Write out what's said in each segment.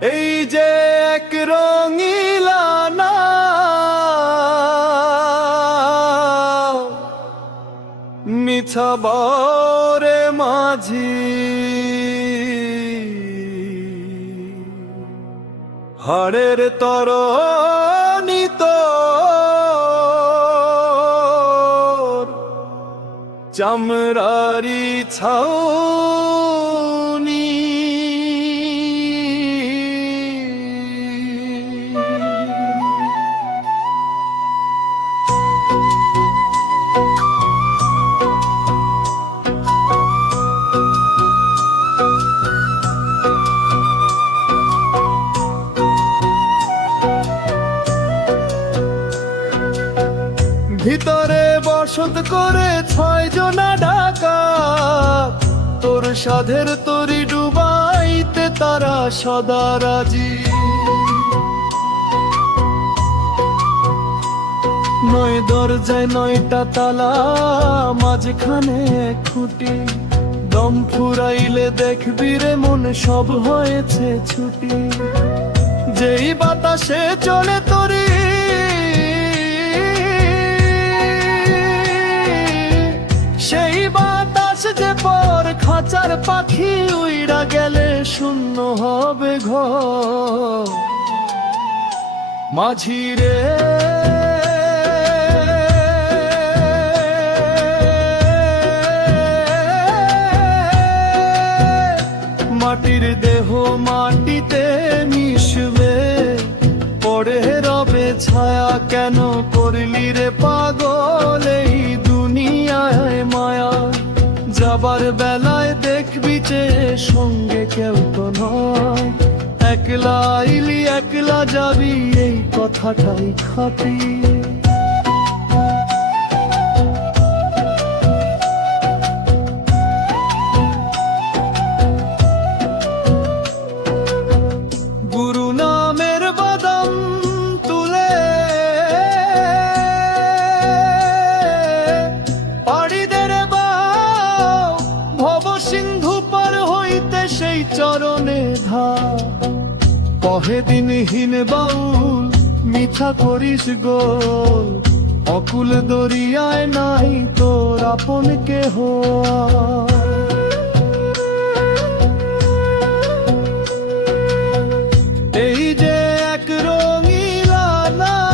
এই যে এক রঙিলা নাও, মিছা বরে মাঝি, হাড়ের তরণী তোর চামড়ারি ছাউনি। ভিতরে বসত করে 6 জনা ডাকাত, তোর সাধের তরি ডুবাইতে তারা সদা রাজি। 9 দরজায় 9টা তালা, মাঝখানে খুঁটি। দম ফুরাইলে দেখবি রে মন সব হয়েছে ছুটি। যেই বাতাসে চলে তরি, সেই বাতাস যে পর খাঁচার পাখি, উইড়া গেলে শূন্য হবে ঘর। মাঝি রে মাটির দেহ মাটিতে মিশবে, পড়ে রবে ছায়া। কেন করলি রে পাগল এই দুনিয়ায় মায়া? যাবার বেলায় দেখবি যে সঙ্গে কেউ তো নয়। একলা আইলি একলা যাবি, এই কথাটাই খাঁটি। গুরু নামের বাদাম তুলে পাড়ি দে রে বাও, ভব সিন্ধু পার হইতে সেই চরণে ধা। কহে দিনহীন বাউল মিছা করিস গোল, অকুল দরিয়ায় নাই তোর আপন কেহ। এই যে এক রঙিলা নাও,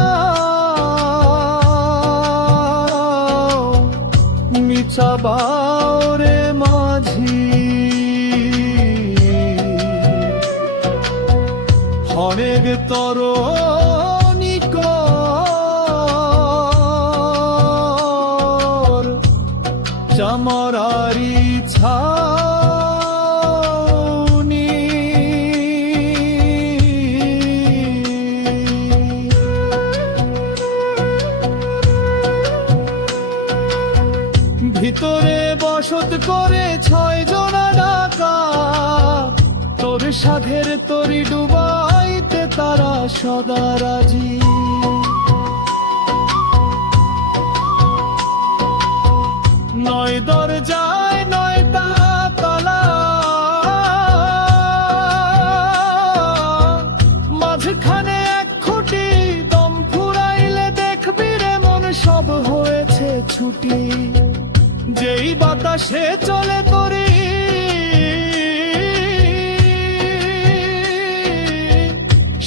মিছা বাউরে মাঝি। অনেক তরণী কর চামড়ারি ছাউনি। ভিতরে বসত করে 6 জনা ডাকাত, তোর সাধের তরি ডুবাইতে তারা সদা রাজি। 9 দরজায় 9টা তালা, মাঝখানে এক খুঁটি। দম ফুরাইলে দেখবি রে মন সব হয়েছে ছুটি। যেই বাতাসে চলে তরি,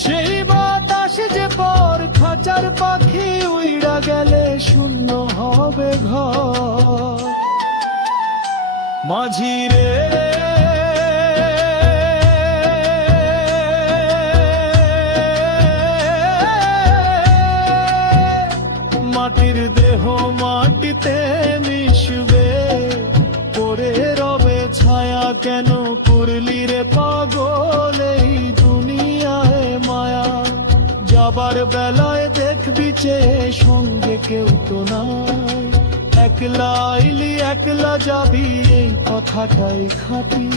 সেই বাতাসে যে পর খাঁচার পাখি, উইড়া গেলে শূন্য হবে ঘর। মাঝি রে মাটির দেহ মাটিতে মিশবে, পড়ে রবে ছায়া। কেন করলি রে পাগল এই দুনিয়ায় মায়া? যাবার বেলায় দেখবি যে সঙ্গে কেউ তো নাই। একলা আইলি একলা যাবি, এই কথাটাই খাঁটি।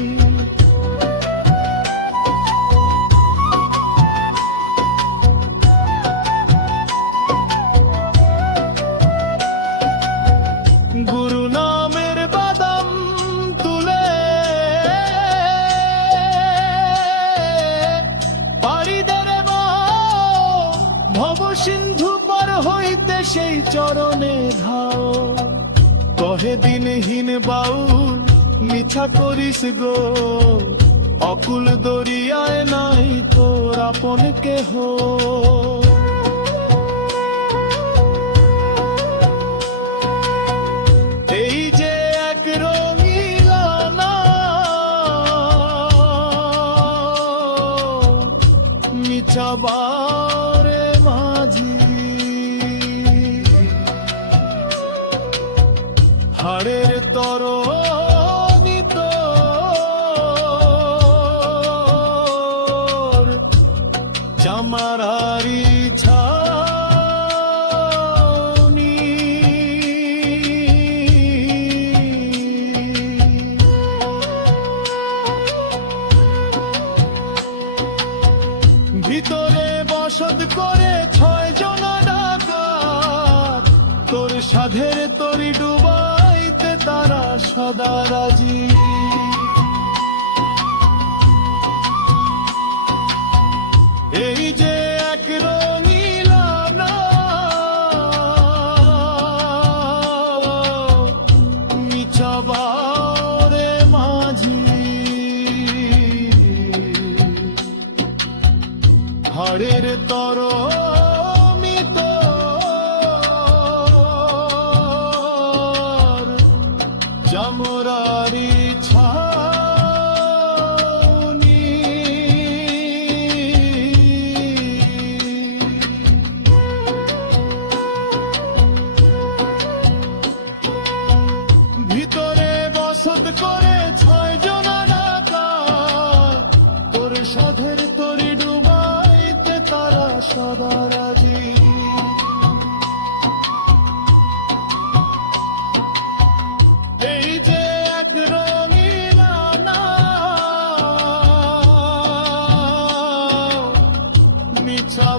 গুরু নামের বাদাম তুলে সিন্ধু পার হইতে সেই চরণে ধাও। কহে দিনহীন বাউল মিছা করিস গো, অকুল দরিয়ায় নাই তোর আপন কেহ। এই যে এক রঙিলা নাও, মিছা বারে মাঝি, হাড়ের তরণী তোর চামারারি ছাউনি। ভিতরে বসত করে 6 জনা ডাকাত, তোর সাধের তরি ডুবাইতে তারা সদা রাজি। এই যে এক রঙিলা নাও, মিছা বারে মাঝি, হাড়ের তরণী তোর চামরারি ছাউনি। ভিতরে বসত করে 6 জনা ডাকাত, তোর সাধের তরি ডুবাইতে তারা সদা রাজি। এই যে এক রঙিলা নাও, মিছা